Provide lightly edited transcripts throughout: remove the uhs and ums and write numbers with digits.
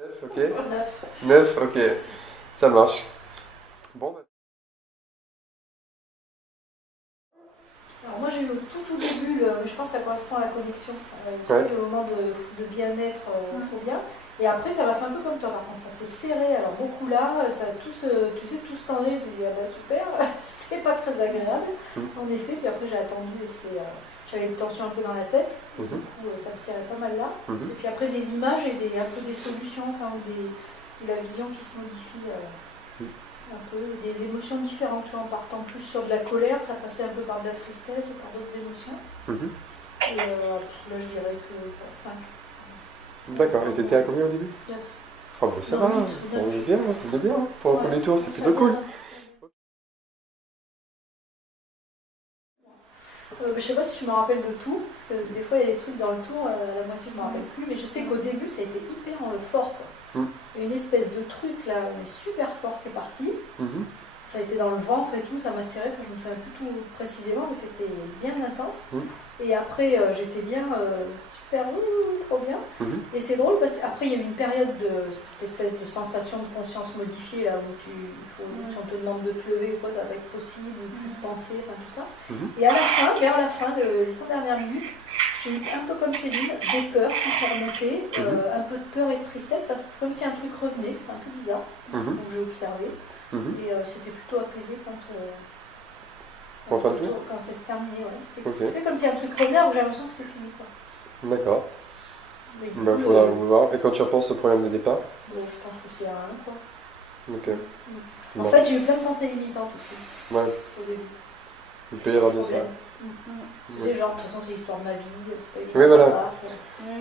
9, ok. 9. 9, ok. Ça marche. Bon, bah. Alors moi j'ai eu au tout début, je pense que ça correspond à la connexion, tu sais, Ouais. le moment de bien-être, trop bien. Et après ça m'a fait un peu comme toi par contre, ça s'est serré, alors beaucoup là, ça a tout tu sais, tout se tendait, je me dis ah bah super, c'est pas très agréable, en effet, puis après j'ai attendu et j'avais une tension un peu dans la tête, et du coup ça me serrait pas mal là. Et puis après des images et un peu des solutions, enfin, ou la vision qui se modifie. Un peu des émotions différentes, tu vois, en partant plus sur de la colère, ça passait un peu par de la tristesse et par d'autres émotions. Et là, je dirais que 5. D'accord, et t'étais à combien au début? 9. Ah bah ça Non, va, 8, on 9. est bien, on est bien. Pour un Ouais. premier tour, c'est Ça plutôt va. cool. Je sais pas si je me rappelle de tout, parce que des fois il y a des trucs dans le tour, la moitié je me rappelle plus, mais je sais qu'au début ça a été hyper fort, quoi. Il y a une espèce de truc là, mais super fort qui est parti. Ça a été dans le ventre et tout, ça m'a serré, enfin, je me souviens plus tout précisément, mais c'était bien intense. Et après, j'étais bien, super, trop bien. Et c'est drôle parce qu'après, il y a eu une période de cette espèce de sensation de conscience modifiée, là où si on te demande de te lever ou quoi, ça va être possible, ou plus de penser, enfin tout ça. Et à la fin, vers la fin, les 100 dernières minutes, j'ai eu un peu comme Céline, des peurs qui sont remontées, un peu de peur et de tristesse, parce que c'est comme si un truc revenait, c'était un peu bizarre, donc j'ai observé. Et c'était plutôt apaisé quand c'est se terminé. Ouais. C'était comme si un truc revenait où j'ai l'impression que c'était fini. D'accord. Mais bah, faudra le voir. Et quand tu repenses au problème de départ? Bon, je pense que c'est à 1, quoi. Ok. En fait, j'ai eu plein de pensées limitantes aussi. Ouais. Au début. Il peut y avoir de ça. Tu sais, genre, de toute façon, c'est l'histoire de ma vie, c'est pas Oui, voilà.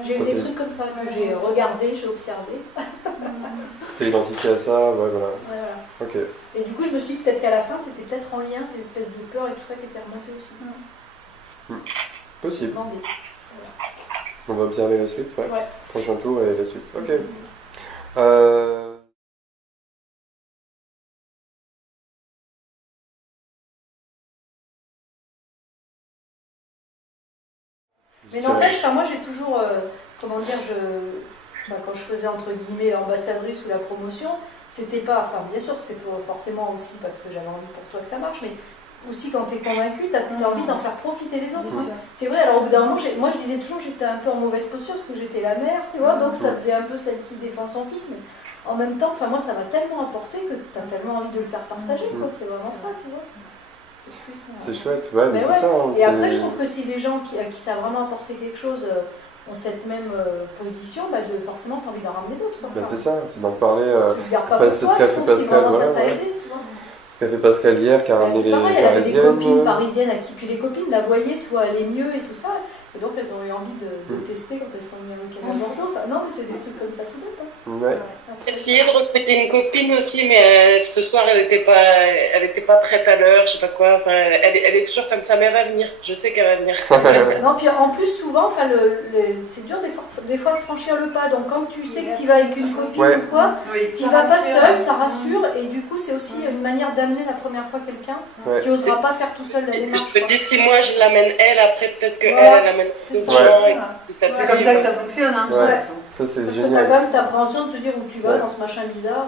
J'ai eu des trucs comme ça que j'ai regardé, j'ai observé. T'es identifié à ça, ouais, voilà. Ouais, voilà. Ok. Et du coup, je me suis dit peut-être qu'à la fin, c'était peut-être en lien, ces espèces de peurs et tout ça qui étaient remontées aussi. Possible. Voilà. On va observer la suite, ouais. Prochain tour et la suite. Ok. Mais n'empêche, moi j'ai toujours, comment dire, quand je faisais entre guillemets ambassadrice ou la promotion, c'était pas, enfin bien sûr c'était forcément aussi parce que j'avais envie pour toi que ça marche, mais aussi quand tu es convaincu, tu as envie d'en faire profiter les autres. C'est vrai, alors au bout d'un moment, moi je disais toujours que j'étais un peu en mauvaise posture parce que j'étais la mère, tu vois, donc ça faisait un peu celle qui défend son fils, mais en même temps, moi ça m'a tellement apporté que tu as tellement envie de le faire partager, quoi, c'est vraiment ça, tu vois. C'est chouette, ouais, mais c'est ça. Hein, et après, je trouve que si les gens à qui ça a vraiment apporté quelque chose ont cette même position, forcément, tu as envie d'en ramener d'autres. C'est ça, c'est d'en parler. Tu ne gardes pas pour toi, je trouve, si vraiment ça t'a aidé, tu vois. Ce qu'a fait Pascal hier, qui a ramené les Parisiennes. Elle avait des Parisiennes. copines parisiennes à qui, puis les copines la voyaient, tu vois, aller mieux et tout ça. Et donc, elles ont eu envie de tester quand elles sont venues à week-end à Bordeaux. Enfin, non, mais c'est des trucs comme ça tout bête. Ouais. J'ai essayé de recruter une copine aussi, mais ce soir, elle était pas prête à l'heure, je sais pas quoi. Enfin, elle est toujours comme ça, mais elle va venir. Je sais qu'elle va venir. Non, puis en plus, souvent, c'est dur des fois de franchir le pas. Donc, quand tu sais que tu vas avec une copine ou quoi, tu vas pas seul, ça rassure. Et du coup, c'est aussi une manière d'amener la première fois quelqu'un qui n'osera pas faire tout seul la démarche. D'ici moi, je l'amène elle, après peut-être qu'elle l'amène d'autres gens. C'est comme ça que ça fonctionne. Hein, ça, c'est parce génial. que tu as quand même cette appréhension de te dire où tu vas dans ce machin bizarre.